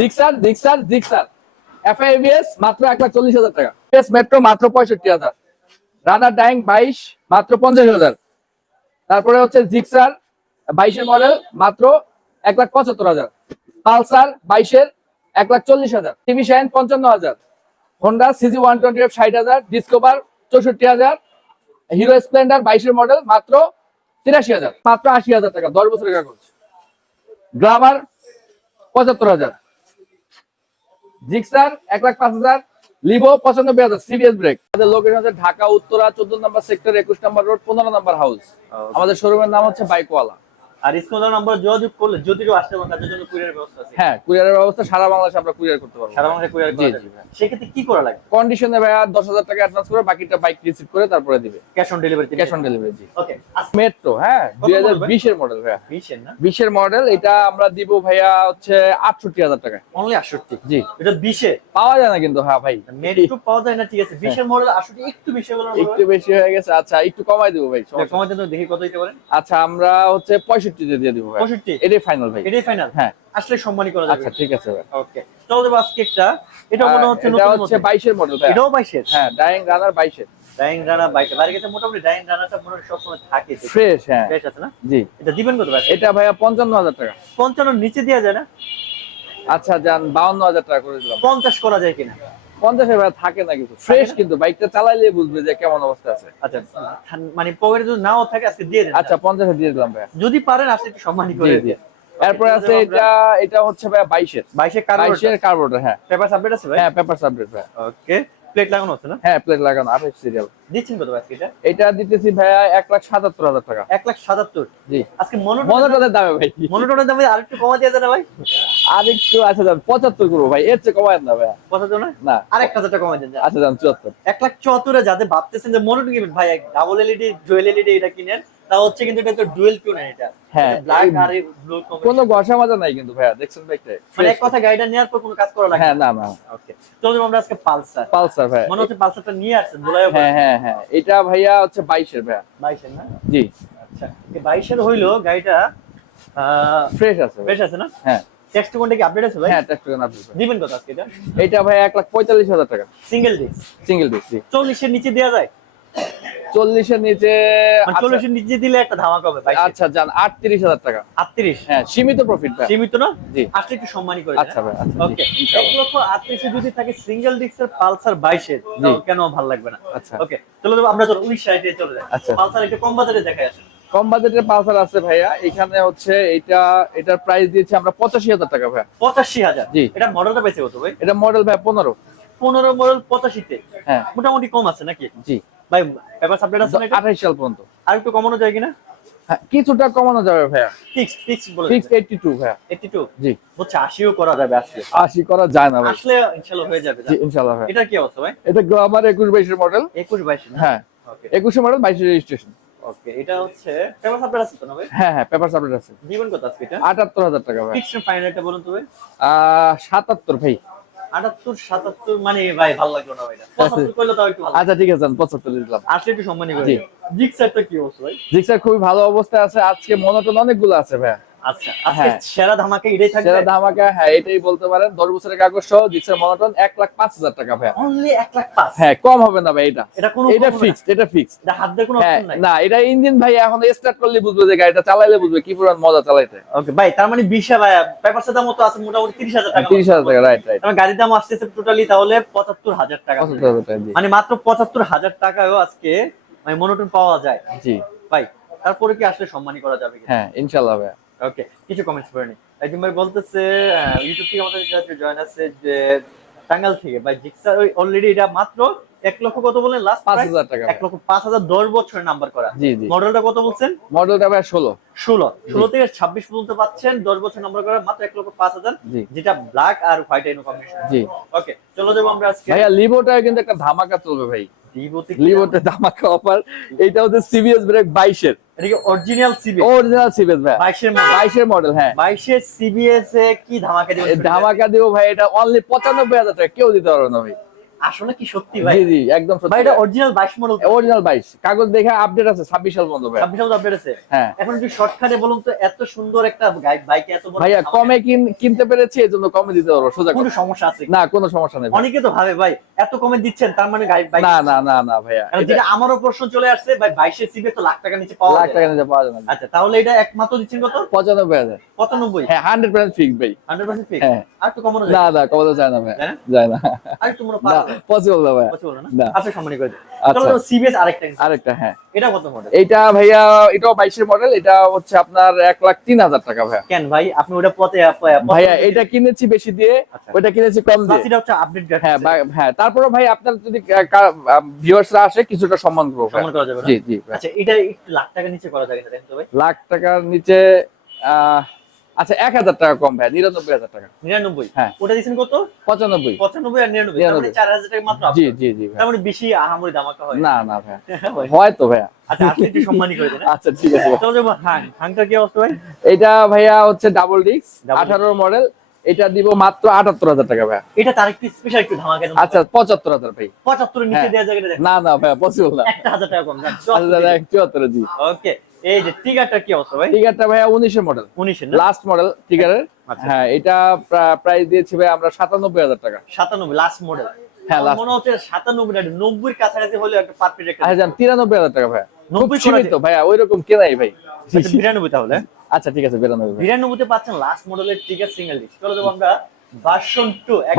Gixxer Gixxer Gixxer এফআইবিএস মাত্র এক লাখ চল্লিশ হাজার টাকা। এস মেট্রো মাত্র পঁয়ষট্টি হাজার। রানার ডাইং বাইশ, মাত্র পঞ্চাশ হাজার। তারপরে হচ্ছে জিক্সার বাইশের মডেল মাত্র এক লাখ পঁচাত্তর হাজার। পালসার বাইশের এক লাখ চল্লিশ হাজার। টিভি শাইন পঞ্চান্ন হাজার। হোন্ডা সিজি ওয়ান টোয়েন্টি ষাট হাজার। ডিসকভার চৌষট্টি হাজার। হিরো স্প্লেন্ডার বাইশের মডেল মাত্র তিরাশি হাজার। মাত্র আশি হাজার টাকা, দশ বছরের কাগজ। গ্লামার পঁচাত্তর হাজার। জিক্সার এক লাখ পাঁচ হাজার লিভো পঁচানব্বই হাজার সিবিএস ব্রেক আমাদের লোকেশন হচ্ছে ঢাকা উত্তরা চোদ্দ নম্বর সেক্টর একুশ নম্বর রোড পনেরো নম্বর হাউস আমাদের শোরুমের নাম হচ্ছে বাইকওয়ালা। আর স্কুলের নাম্বার যোগাযোগ করলে যদি কেউ আসতে পারে তাদের জন্য কুরিয়ার ব্যবস্থা আছে। হ্যাঁ কুরিয়ারের ব্যবস্থা সারা বাংলাদেশে আমরা কুরিয়ার করতে পারব। সারা বাংলাদেশে কুরিয়ার করা যাবে। সেক্ষেত্রে কি করা লাগে কন্ডিশনে ভাইয়া দশ হাজার টাকা অ্যাডভান্স করে বাকিটা বাইক রিসিভ করে তারপরে দিবে। Cash on delivery cash on delivery G. Okay metro হ্যাঁ মডেল ভাইয়া। না? মডেল এটা আমরা দিব ভাইয়া হচ্ছে আটষট্টি হাজার টাকা অনলি আটষট্টি? জি। এটা বিশে? পাওয়া যায় না কিন্তু হ্যাঁ ভাই। মেট্রো পাওয়া যায় না ঠিক আছে। বিশের মডেল আটষট্টি একটু বেশি হলো একটু বেশি হয়ে গেছে আচ্ছা একটু কমাই দিব ভাই। সময় তো দেখি কত দিতে পারেন। আচ্ছা আমরা হচ্ছে পঁয়ষট্টিতে দিয়ে দিব ভাই। পঁয়ষট্টি? এটাই ফাইনাল ভাই। এটাই ফাইনাল হ্যাঁ। আসলে সম্মানই করা যাবে। আচ্ছা ঠিক আছে ভাই। ওকে চলো দেবো আজকে একটা। এটা মনে হচ্ছে এটা হচ্ছে মডেল বাইশের মডেল ভাই। এটাও বাইশের? হ্যাঁ ডাইং রানার বাইশের। ডাইং রানা বাইকে বাইরে গেছে মোটামুটি ডাইং রানাটা মনে হয় সবসময় থাকে। ফ্রেশ হ্যাঁ। ফ্রেশ আছে না? জি। এটা দিবেন কত ভাই? এটা ভাইয়া পঞ্চান্ন হাজার টাকা। পঞ্চান্ন নিচে দেওয়া যায় না? আচ্ছা যান বাউন্ন হাজার টাকা করে দিলাম। পঞ্চাশ করা যায় কিনা? পঞ্চাশে ভাইয়া থাকে না কিছু ফ্রেশ কিন্তু বাইকটা চালাইলে বুঝবে যে কেমন অবস্থা আছে। আচ্ছা মানে পকেটে যদি নাও থাকে আজকে দিয়ে দেন। আচ্ছা পঞ্চাশে দিয়ে দিলাম ভাইয়া। যদি পারেন আসলে একটু সম্মানই করে দিয়ে এরপরে আছে এটা এটা হচ্ছে ভাইয়া বাইশের। বাইশের কার্বোটার হ্যাঁ। পেপার সাবমিট আছে ভাই? হ্যাঁ পেপার সাবমিট ভাই ওকে প্লেট লাগানো আছে না? হ্যাঁ প্লেট লাগানো আঠাশ সিরিয়াল দিচ্ছেন কত ভাই আজকে এটা? এটা দিতেছি ভাইয়া এক লাখ সাতাত্তর হাজার টাকা। এক লাখ সাতাত্তর? জি। আজকে মনোটনের দামে ভাই। মনোটনের দামে আর একটু কমা দিয়ে দেন ভাই। আর একটু আচ্ছা যান পঁচাত্তর করব ভাই এর চেয়ে কমায় না ভাইয়া। পঁচাত্তর না? না। আর এক হাজার টাকা কমা দেন আচ্ছা যান চুয়াত্তর। এক লাখ চুয়াত্তরে যাতে ভাবতেছেন যে মনোটন কিনবেন ভাই ডাবল এলইডি জুয়েল এলইডি এটা কিনেন তা হচ্ছে কিন্তু এটা তো ডুয়েল টোন এটা। হ্যাঁ, ব্ল্যাক আর ব্লু কোনো ঘষা মাজা নাই কিন্তু ভাইয়া দেখছেন বাইকটা মানে এক কথা গাড়িটা নেওয়ার পর কোনো কাজ করা লাগে হ্যাঁ না না ওকে চলুন আমরা আজকে পালসার। পালসার ভাই মনে হচ্ছে পালসারটা নিয়ে আসছেন হ্যাঁ হ্যাঁ হ্যাঁ। এটা ভাইয়া হচ্ছে বাইশের ভাইয়া। বাইশের না? জি। আচ্ছা। বাইশের হইল গাড়িটা ফ্রেশ আছে। বেশ আছে না? হ্যাঁ। টেক্সট কোনটা কি আপডেট আছে ভাই? হ্যাঁ ট্যাক্স টাকা আপনি দিবেন কত আজকে এটা? এটা ভাই লাখ পঁয়তাল্লিশ হাজার টাকা। সিঙ্গেল ডিস্ক সিঙ্গেল ডিস্ক জি। চল্লিশের নিচে দেওয়া যায়? চল্লিশের নিচে মানে আচ্ছা- চল্লিশের নিচে দিলে একটা ধামাকা হবে আচ্ছা যান আটত্রিশ হাজার টাকা। আটত্রিশ? হ্যাঁ সীমিত প্রফিট সীমিত না? জি। আসলে একটু সম্মানই করে আচ্ছা ভাই আচ্ছা ওকে এক লক্ষ আটত্রিশে যদি থাকে সিঙ্গেল ডিস্কের পালসার বাইশের জি। কেন ভালো লাগবে না? আচ্ছা। ওকে চলো আমরা চলো উনিশ সাইডে চলে যাই। আচ্ছা। পালসার একটু কম বাজারে দেখাই আসে কম বাজেটের পালসার আছে ভাইয়া। এখানে হচ্ছে এটা এটার প্রাইস দিয়েছে আমরা পঁচাশি হাজার টাকা ভাইয়া। পঁচাশি হাজার? জি। এটা মডেলটা পাইছে কত ভাই? এটা মডেল ভাই পনেরো। পনেরো মডেল পঁচাশিতে? হ্যাঁ। মোটামুটি কম আছে নাকি? জি। ভাই পেপার সাবজেক্ট আছে না এটা? আঠাইশ সাল পর্যন্ত। আর একটু কমানো যায় কিনা? হ্যাঁ কিছুটা কমানো যাবে ভাইয়া। ফিক্স ফিক্স বলে এইটটি টু ভাইয়া। এইটি টু জি। হচ্ছে আশিও করা যাবে আসলে আশি করা যায় না ভাই। আসলে ইনশাল্লাহ হয়ে যাবে জি ইনশাল্লাহ ভাই এটার কি অবস্থা ভাই? এটা গ্লামার একুশ বাইশের মডেল। একুশ বাইশ হ্যাঁ। ওকে একুশে মডেল বাইশের রেজিস্ট্রেশন ওকে এটা হচ্ছে পেপার সাবজেক্ট আছে তো না ভাই? হ্যাঁ হ্যাঁ পেপার সাবজেট আছে। দিবেন কত আজকে এটা? আটাত্তর হাজার টাকা ভাই। ফিক্সড ফাইনালটা বলুন তো ভাই। আহ, সাতাত্তর ভাই। আটাত্তর সাতাত্তর মানে ভাই ভালো লাগল না ভাই পঁচাত্তর করলে তাও একটু আচ্ছা ঠিক আছে পঁচাত্তর দিলাম। আসলে একটু সম্মানই করি জিক্সারটা কি অবস্থা ভাই? জিক্সার খুবই ভালো অবস্থায় আছে। আজকে মনোটন অনেকগুলো আছে ভাই আচ্ছা আজকে হ্যাঁ। সেরা ধামাকা এটাই থাকবে? সেটা ধামাকা হ্যাঁ এটাই বলতে পারেন। দশ বছরের কাগজ সহ জিক্সার মনোটন লাখ পাঁচ হাজার টাকা ভাই অনলি এক লাখ পাঁচ? হ্যাঁ কম হবে না ভাই এটা। এটা কোনো এটা কমবে ফিক্সড এটা ফিক্সড এটা হাত দিয়ে কোনো হ্যাঁ অপশন নাই? না এটা ইঞ্জিন ভাই এখন স্টার্ট করলে বুঝবে যে গাড়িটা চালাইলে বুঝবে কি মজা চালাইতে। ওকে ভাই তার মানে ভাই আছে মোটামুটি টাকা টাকা রাইট রাইট আমার গাড়ির দাম আসতেছে টোটালি তাহলে টাকা। মানে মাত্র পঁচাত্তর হাজার টাকায়ও আজকে মানে মনোটন পাওয়া যায়। জি। ভাই তারপরে কি আসলে সম্মানী করা যাবে হ্যাঁ ইনশাল্লাহ ভাই ওকে কিছু কমেন্টস করে নি। একজন ভাই বলতেছে ইউটিউব থেকে আমাদের জয়েন আছে যে টাঙ্গাল থেকে বা জিক্সার ওই অলরেডি এটা মাত্র এক লক্ষ কত বলেন লাস্ট পাঁচ হাজার টাকা এক লক্ষ পাঁচ হাজার দশ বছরের নাম্বার করা। মডেলটা কত বলছেন? মডেলটা ভাই ষোলো। ষোলো। ষোলো থেকে ছাব্বিশ পর্যন্ত পাচ্ছেন দশ বছর নাম্বার করা মাত্র এক লক্ষ পাঁচ হাজার। যেটা ব্ল্যাক আর হোয়াইট এনো কম্বিনেশন জি। ওকে চলো যাব আমরা আজকে। ভাইয়া লিভোটা কিন্তু একটা ধামাকা চলবে ভাই। ভিভোতে ধামাকা অফার এইটা হচ্ছে সিবিএস ব্রেক বাইশের। অরিজিনাল সিবি অরিজিনাল সিবিএস ভাই। বাইশের মডেল বাইশের মডেল হ্যাঁ। বাইশের সিবিএস এ কি ধামাকা এই ধামাকা দিব ভাই এটা অনলি পঁচানব্বই হাজার টাকা। কেউ দিতে পারবে না ভাই। আসলে কি সত্যি ভাই? জি জি একদম ভাই এটা অরিজিনাল বাইশ মডেল অরিজিনাল বাইশ। কাগজ দেখে আপডেট আছে ছাব্বিশ সাল পর্যন্ত ভাই। ছাব্বিশ সাল আপডেট আছে। হ্যাঁ। এখন যদি শর্টকাটে বলুন তো এত সুন্দর একটা বাইক এত বড় ভাইয়া কমে কিন- কিনতে পেরেছি এই জন্য কমে দিতে পারব সোজা কোনো সমস্যা আছে না কোনো সমস্যা নেই। অনেকে তো ভাবে ভাই এত কমে দিচ্ছেন তার মানে না না না না ভাইয়া। যেটা আমারও প্রশ্ন চলে আসছে ভাই বাইশের সিবে তো লাখ টাকা নিচে পাওয়া লাখ টাকা না। নিতে পাওয়া যাবে আচ্ছা তাহলে এটা একমাত্র দিচ্ছেন কত? পঁচানব্বই হাজার। পঁচানব্বই? হ্যাঁ হান্ড্রেড পার্সেন্ট ফিক্স ভাই। হান্ড্রেড পার্সেন্ট ফিক্স হ্যাঁ। আর একটু কমানো না যায়। না কমাতে চায় না ভাইয়া। যায় না? যায় আর একটু পসিবল না ভাইয়া। পসিবল না। আচ্ছা সম্মানী করে আচ্ছা। সিবিএস আরেকটা। আরেকটা হ্যাঁ। এটা কত মডেল এইটা ভাইয়া এটাও বাইশের মডেল এটা হচ্ছে আপনার এক লাখ তিন হাজার টাকা ভাইয়া। কেন ভাই? আপনি ওটা পথে ভাইয়া এটা কিনেছি বেশি দিয়ে আচ্ছা। ওইটা কিনেছি কম দিয়ে। এটা হচ্ছে আপডেট হ্যাঁ হ্যাঁ তারপরে ভাই আপনার যদি ভিউয়ার্সরা আসে কিছুটা সম্মান করব সম্মান করা যাবে জি জি আচ্ছা এটা একটু লাখ টাকা নিচে করা যাবে না তো ভাই। লাখ টাকার নিচে আচ্ছা এক হাজার টাকা কম ভাই নিরানব্বই হাজার টাকা। নিরানব্বই? হ্যাঁ। ওটা দিচ্ছেন কত? পঁচানব্বই। পঁচানব্বই আর নিরানব্বই। মানে নিরানব্বই। চার হাজার টাকা মাত্র জি জি জি তার মানে বেশি আহামরি দামাকা হয়। না না ভাইয়া হয়। তো ভাইয়া। আচ্ছা আপনি একটু সম্মানী করে দেন হ্যাঁ? আচ্ছা ঠিক আছে চলো যাব হাং হাংটা কি অবস্থা ভাই? এটা ভাইয়া হচ্ছে ডাবল ডিস্ক। আঠারো মডেল এটা দিব মাত্র আটাত্তর হাজার টাকা ভাইয়া। এটা তার একটু স্পেশাল একটু ধামাকা আচ্ছা পঁচাত্তর হাজার ভাই। পঁচাত্তর নিচে হ্যাঁ। দেওয়া না না ভাইয়া পসিবল না। একটা হাজার টাকা কম আচ্ছা চুয়াত্তর জি ওকে এই যে টিকারটা কি অবস্থা ভাই? টিগারটা উনিশের মডেল উনিশের লাস্ট মডেল টিগারের আচ্ছা। হ্যাঁ এটা প্রাইস দিয়েছি ভাই আমরা সাতানব্বই হাজার টাকা। সাতানব্বই লাস্ট মডেল হ্যাঁ। মনে হচ্ছে সাতানব্বই না নব্বই কাছাকাছি হলে একটা পারফেক্ট একটা আচ্ছা তিরানব্বই হাজার টাকা ভাইয়া। খুব নব্বই করা সীমিত যায়। ভাইয়া ওই রকম কেনাই ভাই। আচ্ছা, বিরানব্বই তাহলে? আচ্ছা ঠিক আছে বিরানব্বই বিরানব্বইতে পাচ্ছেন লাস্ট মডেলের টিকার সিঙ্গেল ডিস্ক চলো দেবো আমরা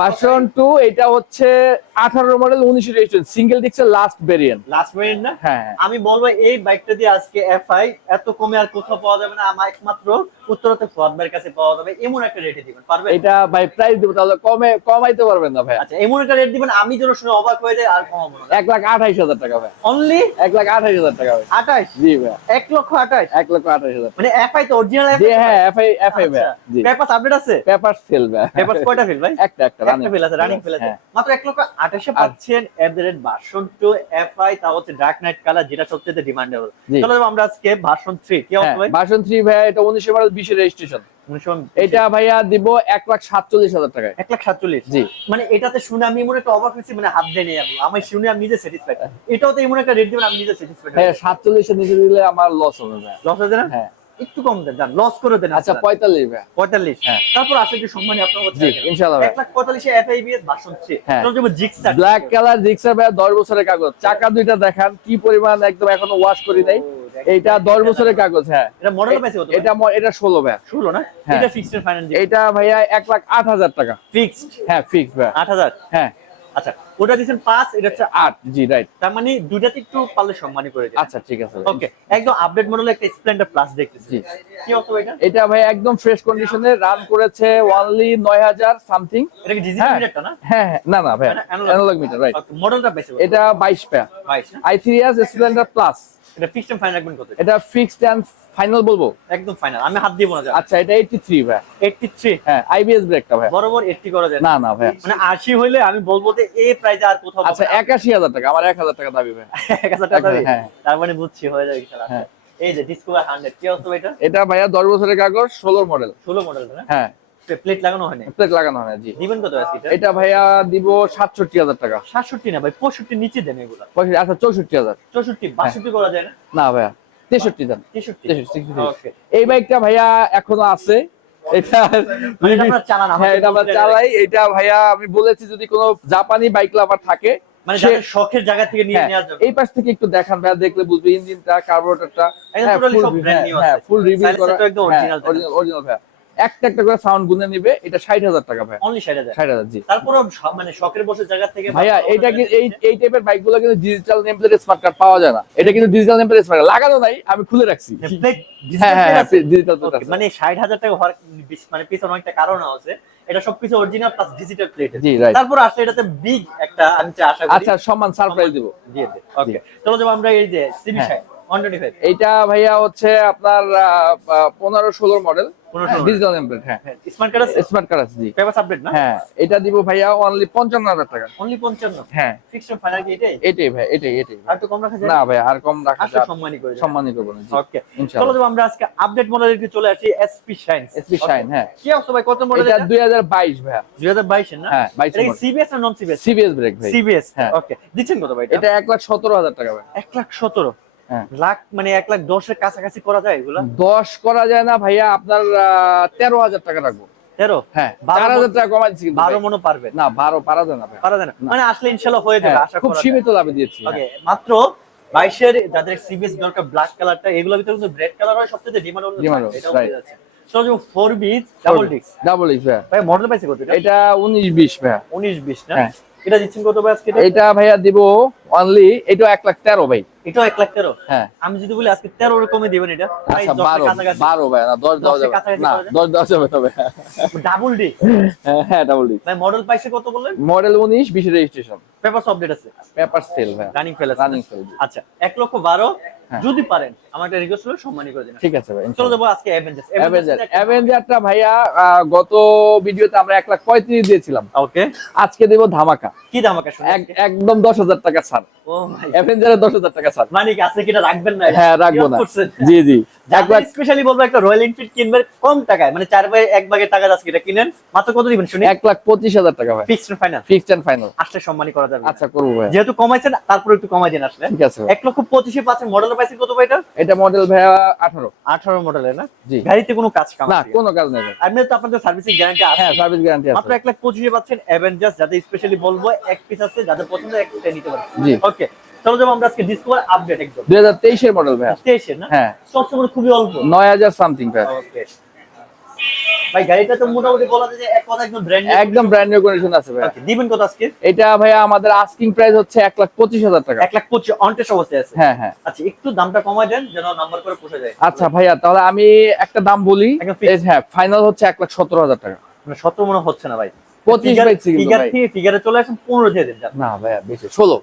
ভার্সন টু এটা হচ্ছে আঠারো মডেল উনিশের রেজিস্ট্রেশন সিঙ্গেল ডিস্কের লাস্ট ভেরিয়েন্ট লাস্ট ভেরিয়েন্ট না? হ্যাঁ আমি বলব এই বাইকটা দিয়ে আজকে এফআই এত কমে আর কোথাও পাওয়া যাবে না। আমার একমাত্র উত্তরাতে ফোয়াদের কাছে পাওয়া যাবে এমন একটা রেটে দিবেন পারবে এটা ভাই প্রাইস দেবো তাহলে কমে কমাইতে পারবেন না ভাই। আচ্ছা এমন একটা রেট দিবেন আমি যেন শুনে অবাক হয়ে যাই আর কমাবো না। এক লাখ আঠাইশ হাজার টাকা ভাই। অনলি এক লাখ আঠাইশ হাজার টাকা ভাই। আঠাশ জি ভাই। এক লক্ষ আঠাশ এক লক্ষ আঠাইশ হাজার। মানে এফআই তো অরিজিনাল জি হ্যাঁ এফআই এফআই ভাই জি। পেপার আপডেট আছে? পেপার সেল ভাই। পেপার কয়টা ফিল ভাই? একটা একটা running। ফেল আছে রানিং ফেল আছে হ্যাঁ। মাত্র এক লক্ষ আঠাশে পাচ্ছেন at the rate version two FI তা হচ্ছে ডার্ক নাইট কালার যেটা সবচেয়ে ডিমান্ডেবল চলো আমরা আজকে ভার্সন থ্রি কি ভাই? ভার্সন থ্রি ভাই এটা মডেল বিশের রেজিস্ট্রেশন এটা ভাইয়া দিব এক লাখ সাতচল্লিশ হাজার এক লাখ সাতচল্লিশ? জি। মানে এটাতে শুনে আমি এমন একটা অবাক হয়েছি মানে হাত দিয়ে নেই আমি। আমি শুনে আমি নিজে স্যাটিসফাইড এটাও তো এমন একটা রেট দিবেন আমি নিজে স্যাটিসফাইড ভাইয়া সাতচল্লিশের নিচে দিলে আমার লস হবে লস হয়ে যায় না? হ্যাঁ। একটু কম দেন লস করে দেন আচ্ছা পঁয়তাল্লিশ পঁয়তাল্লিশ। হ্যাঁ। তারপর একটু সম্মানী আপনার জি ইনশাল্লাহ এক লাখ পঁয়তাল্লিশে এফআইবিএস হ্যাঁ। চলো জিক্সার ব্ল্যাক কালার ভাইয়া দশ বছরের কাগজ। চাকা দুইটা দেখান কি পরিমাণ একদম এখনও ওয়াশ করি নাই। এইটা দশ বছরের কাগজ হ্যাঁ। এটা মডেল পাইছে কত এটা এটা ষোলো ভাইয়া ষোলো না? হ্যাঁ। এটা ফিক্সড ফাইন্যান্স এটা ভাইয়া এক লাখ আট হাজার টাকা। ফিক্সড হ্যাঁ ফিক্স ভাইয়া। আট হাজার? হ্যাঁ। আচ্ছা ওটা দিচ্ছেন পাঁচ এটা হচ্ছে আট। আট জি রাইট তার মানে দুইটাতে একটু পারলে সম্মানী করে দিন আচ্ছা ঠিক আছে ওকে একদম আপডেট মডেলের একটা স্প্লেন্ডার প্লাস দেখতেছি। কি এটা এটা ভাই একদম ফ্রেশ কন্ডিশনে রান করেছে নয় হাজার সামথিং এটা কি ডিজিটাল হ্যাঁ। মিটারটা না? হ্যাঁ হ্যাঁ না না ভাই এটা অ্যানালগ মিটার রাইট মডেলটা কত? এটা বাইশ পা 22 না? থ্রি এস স্প্লেন্ডার প্লাস এটা ফিক্সড ফাইন রাখবেন কত এটা? ফিক্সড অ্যান্ড ফাইনাল বলব? একদম ফাইনাল আমি হাত না আচ্ছা এটা এইটি থ্রি ভাই। 83 হ্যাঁ আইবিএস ব্রেকটা ভাই। বরাবর 80 করা যায়। না না ভাই। মানে 80 হইলে আমি বলব যে এই প্রাইজে আর কোথাও আচ্ছা একাশি হাজার টাকা আমার এক হাজার টাকা দাবি ভাই। 1000 টাকা দিবে? হ্যাঁ। তার মানে বুঝছি হয়ে যাবে ইনশাআল্লাহ। হ্যাঁ। এই যে ডিসকভার 100 কি অবস্থা এটা? এটা ভাইয়া দশ বছরের কাগজ ষোলোর মডেল 16 মডেল হ্যাঁ। প্লেট লাগানো হয়নি প্লেট লাগানো হয় না, জি। দিবেন কত আজকে এটা? ভাইয়া দিব টাকা। 67 না ভাই 65 নিচে দেন এগুলা। পঁয়ষট্টি, আচ্ছা চৌষট্টি হাজার। 64 62 করা যায় না? না ভাইয়া তেষট্টি দেন। 63 63 ওকে এই বাইকটা ভাইয়া এখনও আছে। এটা মানে এটা আপনারা হ্যাঁ এটা আমরা চালাই। এটা ভাইয়া আমি বলেছি যদি কোনো জাপানি বাইক লাভার থাকে মানে শখের জায়গা থেকে নিয়ে হ্যাঁ, এই পাশ থেকে একটু দেখান ভাইয়া দেখলে বুঝবে ইঞ্জিনটা কার্বোরেটরটা। ফুল রিভিউ করা। অরিজিনাল অরিজিনাল ভাইয়া। একটা একটা করে সাউন্ড গুনে নিবে এটা ষাট হাজার টাকা ভাইয়া। অনলি 60000 ষাট হাজার জি। তারপরে মানে শখের বসে জায়গা থেকে ভাইয়া এটা কি এই এই টাইপের বাইকগুলো কিন্তু digital name plate smart card পাওয়া যায় না। এটা কিন্তু ডিজিটাল নেম প্লেট স্মার্ট লাগানো নাই আমি খুলে রাখছি। হ্যাঁ হ্যাঁ হ্যাঁ ডিজিটাল মানে ষাট হাজার টাকা হওয়ার মানে পিছনে অনেকটা কারণ আছে। এটা সবকিছু অরিজিনাল প্লাস ডিজিটাল প্লেট জি রাইট তারপর আসলে এটাতে বিগ একটা আমি চা আশা করি আচ্ছা সম্মান সারপ্রাইজ দিব। দিয়ে দে ওকে চলো যাব আমরা এই যে সিবি হ্যাঁ। 125 এইটা ভাইয়া হচ্ছে আপনার পনেরো ষোলোর মডেল কোনো সমস্যা ডিজিটাল নাম্বার হ্যাঁ। স্মার্ট কার্ড আছে? স্মার্ট কার্ড আছে জি। পেপার আপডেট না? হ্যাঁ এটা দিব ভাইয়া অনলি পঞ্চান্ন হাজার টাকা। অনলি 55 হ্যাঁ। ফিক্সড ফাইনাল কি এটাই? এটাই ভাই এটাই এটাই। আর তো কম রাখা যায়? না ভাই আর কম রাখা যায় সম্মানই করে সম্মানই করব না ওকে ইনশাআল্লাহ। যাব আমরা আজকে আপডেট মডেলের দিকে চলে আসি এসপি শাইন এসপি শাইন হ্যাঁ। কি ভাই? কত মডেল এটা এটা? দুই হাজার বাইশ ভাইয়া। 2022 এর না? হ্যাঁ বাইশ এটা কি সিবিএস না নন সিবিএস সিবিএস ব্রেক ভাই। সিবিএস হ্যাঁ। ওকে দিচ্ছেন কত ভাই এটা? এটা এক লাখ সতেরো হাজার টাকা ভাই। 1 লাখ 17 হ্যাঁ। লাখ মানে 1 লাখ 10 এর কাছাকাছি করা যায় এগুলা? দশ করা যায় না ভাইয়া আপনার তেরো হাজার টাকা রাখব। 13 হ্যাঁ বারো হাজার টাকা কমাই দিচ্ছি কিন্তু 12 ভাই। মনে পারবে। না বারো পারা যায় না পারা যায় না। না। মানে আসলে হয়ে যাবে আশা খুব সীমিত লাভে দিয়েছি। মাত্র 22 এর যাদের সিবিএস দরকার ব্ল্যাক কালারটা এগুলোর ভিতরে কিন্তু কালার হয় সবচেয়ে ডিমান্ড এটাও যাচ্ছে। 4 বিচ ডাবল ডিস্ক ডাবল ভাই মডেল পাইছে কত এটা? উনিশ বিশ 19 20 না? হ্যাঁ। এটা দিচ্ছেন কত ভাই আজকে? এটা? ভাইয়া দিব অনলি এটা এক লাখ তেরো ভাই। এটাও 1 লাখ 13 হ্যাঁ। আমি যদি বলি আজকে 13 এর কমে দিবেন এটা? আচ্ছা 10 বারো বারো ভাই না দশ দেওয়া যাবে না দশ দেওয়া যাবে তবে। ডাবল ডি হ্যাঁ, হ্যাঁ ডাবল এক্স ভাই মডেল পাইছে কত বললেন? মডেল উনিশ বিশ রেজিস্ট্রেশন পেপার আপডেট আছে। পেপার সেল ভাইয়া রানিং ফেল রানিং সেল আচ্ছা 1 লক্ষ 12 হ্যাঁ। যদি পারেন আমার একটা রিকোয়েস্ট হলো সম্মানী করে দিন। ঠিক আছে ভাই চলো যাব আজকে অ্যাভেঞ্জার্স অ্যাভেঞ্জার অ্যাভেঞ্জারটা ভাইয়া গত ভিডিওতে আমরা এক লাখ পঁয়ত্রিশ দিয়েছিলাম। ওকে আজকে দেবো ধামাকা। কি ধামাকা এক- একদম দশ হাজার টাকা ছাড়। ও ভাই অ্যাভেঞ্জারের দশ হাজার টাকা ছাড়। মানে কি কিটা রাখবেন না? হ্যাঁ রাখব না। জি জি। স্পেশালি বলব একটা রয়্যাল এনফিল্ড কিনবেন কম টাকায় মানে চার ভাই এক ভাগের টাকা আজকে এটা কিনেন? মাত্র কত দিবেন শুনি? এক লাখ পঁচিশ হাজার টাকা ভাই। Fixed final fixed and final আসলে সম্মানী করা যাবে আচ্ছা করব ভাই। যেহেতু কমাইছেন তারপর একটু কমাই দিন আসলে। ঠিক আছে এক লক্ষ পঁচিশে পাচ্ছেন মডেল পাইছেন কত ভাই এটা? এটা মডেল ভাইয়া আঠারো। আঠারো মডেলের না? জি। গাড়িতে কোনো কাজ কাম না কোনো কাজ নেই। তো আপনাদের সার্ভিসিং গ্যারান্টি আছে। হ্যাঁ সার্ভিস গ্যারান্টি মাত্র এক লাখ পঁচিশে পাচ্ছেন অ্যাভেঞ্জার্স যাদের স্পেশালি বলব এক পিস আছে যাদের পছন্দ একটা নিতে পারেন। জি। ওকে চলো যাব আমরা আজকে ডিসকভার আপডেট একদম। দুই হাজার তেইশের মডেল ভাইয়া। তেইশের না? হ্যাঁ। সবসময় খুবই অল্প। নয় হাজার সামথিং ভাইয়া। ওকে। ভাই গাড়িটা তো মোটামুটি বলা যায় এক কথা একদম ব্র্যান্ড একদম ব্র্যান্ড নিউ কন্ডিশন আছে ভাইয়া। দিবেন কত আজকে? এটা ভাইয়া আমাদের আস্কিং প্রাইস হচ্ছে লাখ হাজার টাকা। লাখ অবস্থায় আছে। হ্যাঁ হ্যাঁ। আচ্ছা একটু দামটা কমায় দেন যেন নাম্বার করে পোষা যায়। আচ্ছা ভাইয়া তাহলে আমি একটা দাম বলি। হ্যাঁ ফাইনাল হচ্ছে এক লাখ সতেরো হাজার টাকা। মানে সতেরো মনে হচ্ছে না ভাই। পঁচিশ পাইছি কিন্তু ফিগার ভাই। থেকে ফিগারে চলে আসেন পনেরো দিয়ে দেন না ভাইয়া বেশি। ষোলো।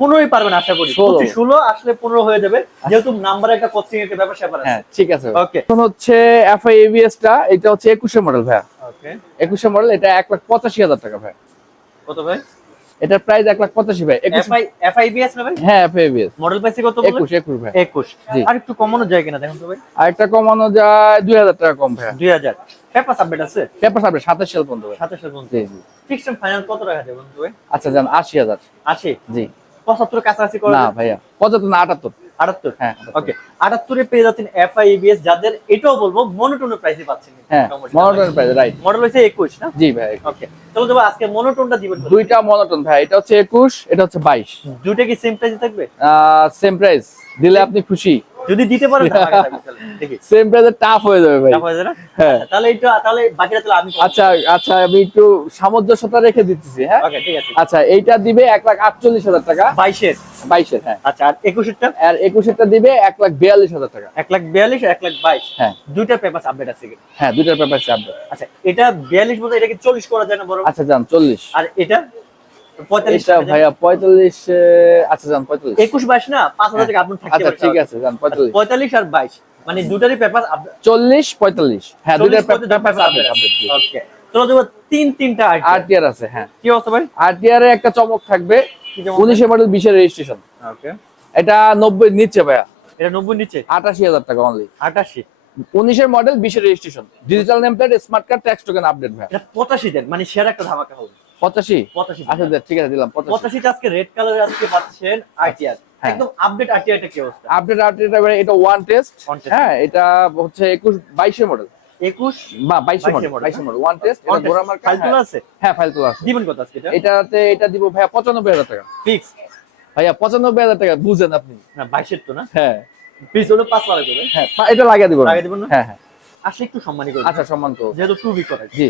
পনেরোই পারবেন আশা করি। ষোলো। আসলে পনেরো হয়ে যাবে। যেহেতু নাম্বার একটা কোচিং একটা ব্যাপার স্যাপার হ্যাঁ ঠিক আছে। ভাই। ওকে এখন হচ্ছে এফআই এবিএস টা এটা হচ্ছে একুশে মডেল ওকে একুশে মডেল এটা এক লাখ পঁচাশি হাজার টাকা ভাই। কত ভাই? এটার প্রাইস এক লাখ পঁচাশি ভাই। এফআইবিএস না হ্যাঁ মডেল পাইছে কত একুশ একুশ ভাই। একুশ। আর একটু কমানো যায় কিনা দেখুন তো ভাই। আর একটা কমানো যায় দুই হাজার টাকা কম ভাইয়া। দুই হাজার। পেপার সাবমিট আছে? পেপার সাবজেক্ট সাতাশ সাল পর্যন্ত ভাই। বন্ধু জি জি। ফিক্সড ফাইনাল কত টাকা যাবে ভাই? আচ্ছা যান আশি হাজার। আশি। জি। পঁচাত্তর কাছাকাছি করে না ভাইয়া পঁচাত্তর না আটাত্তর। আটাত্তর হ্যাঁ ওকে। আটাত্তরে পেয়ে যাচ্ছেন এফআইবিএস যাদের এটাও বলব মনোটোন প্রাইসে পাচ্ছেন হ্যাঁ মনোটন প্রাইস রাইট মডেল হচ্ছে একুশ না? জি ভাই ওকে চলো যাব আজকে মনোটোনটা দিবেন দুইটা মনোটন ভাই এটা হচ্ছে একুশ এটা হচ্ছে বাইশ। দুইটা কি সেম প্রাইসে থাকবে? সেম প্রাইস দিলে আপনি খুশি। যদি দিতে পারেন সেম প্রাইসে টাফ হয়ে যাবে ভাই। টাকা হয়ে যাবে? হ্যাঁ। তাহলে এটা তাহলে বাকিটা তাহলে আমি আচ্ছা আচ্ছা আমি একটু সামঞ্জস্যতা রেখে দিতেছি হ্যাঁ? ওকে ঠিক আছে। আচ্ছা এইটা দিবে এক লাখ আটচল্লিশ হাজার টাকা। বাইশের। বাইশের হ্যাঁ। আচ্ছা আর একুশেরটা? আর একুশেরটা দিবে এক লাখ বিয়াল্লিশ হাজার টাকা। এক লাখ বিয়াল্লিশ এক লাখ বাইশ। হ্যাঁ। দুইটা পেপার আপডেট আছে হ্যাঁ দুইটার পেপার আপডেট আচ্ছা এটা বিয়াল্লিশ বলতে এটা কি চল্লিশ করা যায় না বড় আচ্ছা যান চল্লিশ। আর এটা? এটা ভাইয়া পঁয়তাল্লিশ আচ্ছা যান পঁয়তাল্লিশ। একুশ বাইশ না পাঁচ হাজার টাকা আপনি আচ্ছা ঠিক আছে যান পঁয়তাল্লিশ। পঁয়তাল্লিশ আর বাইশ মানে দুটারই পেপার চল্লিশ পঁয়তাল্লিশ। হ্যাঁ দুইটার পেপার ওকে চলো তিন তিনটা আর আছে হ্যাঁ। কি অবস্থা ভাই? আর এ একটা চমক থাকবে। উনিশে মডেল বিশের রেজিস্ট্রেশন ওকে এটা নব্বই নিচ্ছে ভাইয়া। এটা নব্বই নিচ্ছে? আটাশি হাজার টাকা অনলি আটাশি। উনিশের মডেল বিশের registration digital name plate smart card tax token update ভাই এটা পঁচাশি দেন মানে সেরা একটা ধামাকা হবে। পঁচাশি? পঁচাশি আচ্ছা ঠিক আছে দিলাম পঁচাশি। পঁচাশিটা আজকে রেড কালার আজকে পাচ্ছেন আইটিআর হ্যাঁ। একদম আপডেট আইটিআরটা কি অবস্থা? আপডেট এটা ওয়ান টেস্ট হ্যাঁ এটা হচ্ছে একুশ বাইশের মডেল একুশ বা বাইশের 22 মডেল model, বাইশের মডেল ওয়ান টেস্ট এটা গোড়া মার্কা ফাইল তোলা আছে? হ্যাঁ ফাইল তোলা আছে। দিবেন কত আজকে এটা? এটাতে এটা দিব ভাইয়া পঁচানব্বই হাজার টাকা। ফিক্স ভাইয়া পঁচানব্বই হাজার টাকা বুঝেন আপনি। না বাইশের তো না? হ্যাঁ। পিস হলো লাখ করে। হ্যাঁ এটা লাগিয়ে দিব লাগিয়ে দিবেন না? হ্যাঁ হ্যাঁ। আসলে একটু সম্মানী করে আচ্ছা সম্মান যেহেতু টু বি করে জি।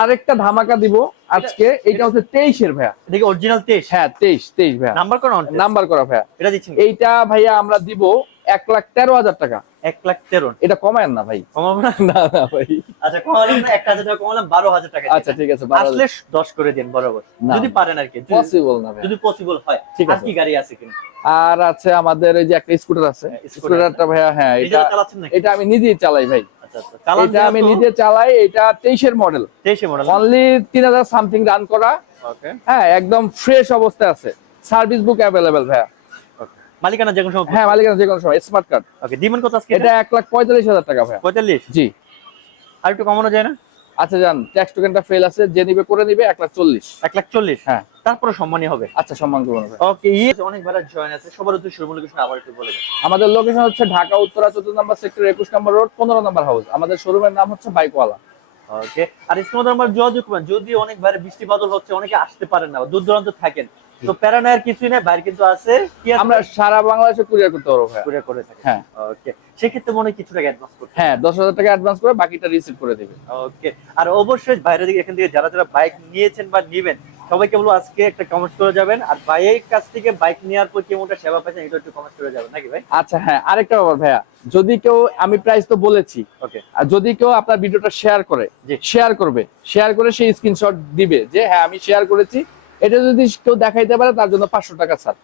আরেকটা ধামাকা দিব আজকে এটা হচ্ছে তেইশের ভাইয়া। দেখি অরিজিনাল তেইশ? হ্যাঁ তেইশ তেইশ ভাইয়া। নাম্বার কোন নাম্বার করা ভাইয়া। এটা দিচ্ছেন এইটা ভাইয়া আমরা দিব এক লাখ তেরো হাজার টাকা। এক লাখ তেরো। এটা কমায়েন না ভাই। কমাবো না? না না ভাই। আচ্ছা কমালাম না একটা হাজার টাকা কমালাম বারো হাজার টাকা আচ্ছা ঠিক আছে। আসলে দশ করে দিন বরাবর। যদি পারেন আর কি পসিবল না যদি পসিবল হয়। ঠিক আছে। কি গাড়ি আছে কিনা? আর আছে আমাদের এই যে একটা স্কুটার আছে। হ্যাঁ, স্কুটারটা ভাইয়া হ্যাঁ এটা চালাচ্ছেন নাকি? এটা আমি নিজেই চালাই ভাই। আচ্ছা আচ্ছা। এটা আমি নিজে চালাই এটা তেইশের মডেল তেইশে মডেল অনলি তিন হাজার সামথিং রান করা। ওকে হ্যাঁ একদম ফ্রেশ অবস্থায় আছে। সার্ভিস বুক অ্যাভেলেবেল ভাইয়া। মালিকানা যে কোনো সময়? হ্যাঁ মালিকানা যে কোনো সময় স্মার্ট কার্ড ওকে দিবেন কত আজকে এটা? লাখ টাকা ভাই পঁয়তাল্লিশ? জি। আর একটু কমানো যায় না? আচ্ছা যান ট্যাক্স টোকেনটা ফেল আছে যে নিবে করে নিবে এক লাখ চল্লিশ। এক লাখ চল্লিশ? হ্যাঁ। তারপরে সম্মানই হবে? আচ্ছা সম্মান করবেন। ওকে অনেক ভাড়া জয়েন আছে। সবার উদ্দেশ্যে শুরু লোকেশন আবার একটু বলে দেন। আমাদের লোকেশন হচ্ছে ঢাকা উত্তরা চতুর্থ নম্বর সেক্টর একুশ নম্বর রোড পনেরো নম্বর হাউস আমাদের শোরুমের নাম হচ্ছে বাইকওয়ালা। ওকে আর ইসমত আমার যোগাযোগ যদি অনেক বাইরে বৃষ্টি বাদল হচ্ছে অনেকে আসতে পারেন না দূর দূরান্ত থাকেন। তো প্যারানায়ের কিছুই নেই বাইরে কিন্তু আছে। আমরা সারা বাংলাদেশে কুরিয়ার করতে পারব ভাইয়া। করে থাকেন। হ্যাঁ। ওকে সেক্ষেত্রে মনে কিছু টাকা অ্যাডভান্স করতে হ্যাঁ দশ হাজার টাকা অ্যাডভান্স করে বাকিটা রিসিভ করে দিবে। ওকে আর অবশ্যই বাইরে দিকে এখান থেকে যারা যারা বাইক নিয়েছেন বা নিবেন সবাইকে বলব আজকে একটা কমেন্ট করে যাবেন। আর কাছ থেকে বাইক নেওয়ার পর কেমনটা সেবা পাচ্ছেন এটা একটু কমেন্ট করে যাবেন নাকি ভাই? আচ্ছা হ্যাঁ আরেকটা ব্যাপার ভাইয়া। যদি কেউ আমি প্রাইস তো বলেছি। ওকে আর যদি কেউ আপনার ভিডিওটা শেয়ার করে। শেয়ার করবে শেয়ার করে সেই স্ক্রিনশট দিবে যে হ্যাঁ আমি শেয়ার করেছি। এটা যদি কেউ দেখাইতে পারে তার জন্য পাঁচশো টাকা ছাড়।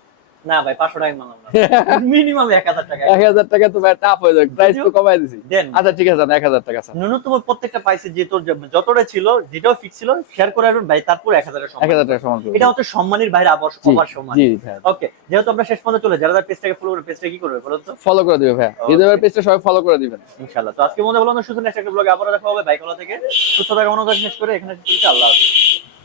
না ভাই পাঁচশো টাকা মানলাম না। মিনিমাম এক হাজার টাকা এক হাজার টাকা তো ভাই টাফ হয়ে যাবে প্রাইস তো কমাই দিছি। আচ্ছা ঠিক আছে এক হাজার টাকা ছাড় ন্যূনতম প্রত্যেকটা পাইছে যে তোর যতটা ছিল যেটাও ফিক্স ছিল শেয়ার করে আসবেন ভাই তারপর এক হাজারের এক সম্মান হাজার টাকা সমান এটা হচ্ছে সম্মানের বাইরে আবার জি, আবার সম্মান জি ওকে যেহেতু আমরা শেষ পর্যন্ত চলে যারা যারা পেজটাকে ফলো করবে পেজটা কি করবে বলো তো? ফলো করে দিবে ভাইয়া। Okay. পেজটা সবাই ফলো করে দিবেন। ইনশাআল্লাহ। তো আজকে মনে বললাম সুস্থ নেক্সট একটা ব্লগে আবারও দেখা হবে। বাইকওয়ালা থেকে সুস্থ থাকা মনে শেষ করে এখানে আল্লাহ হাফেজ।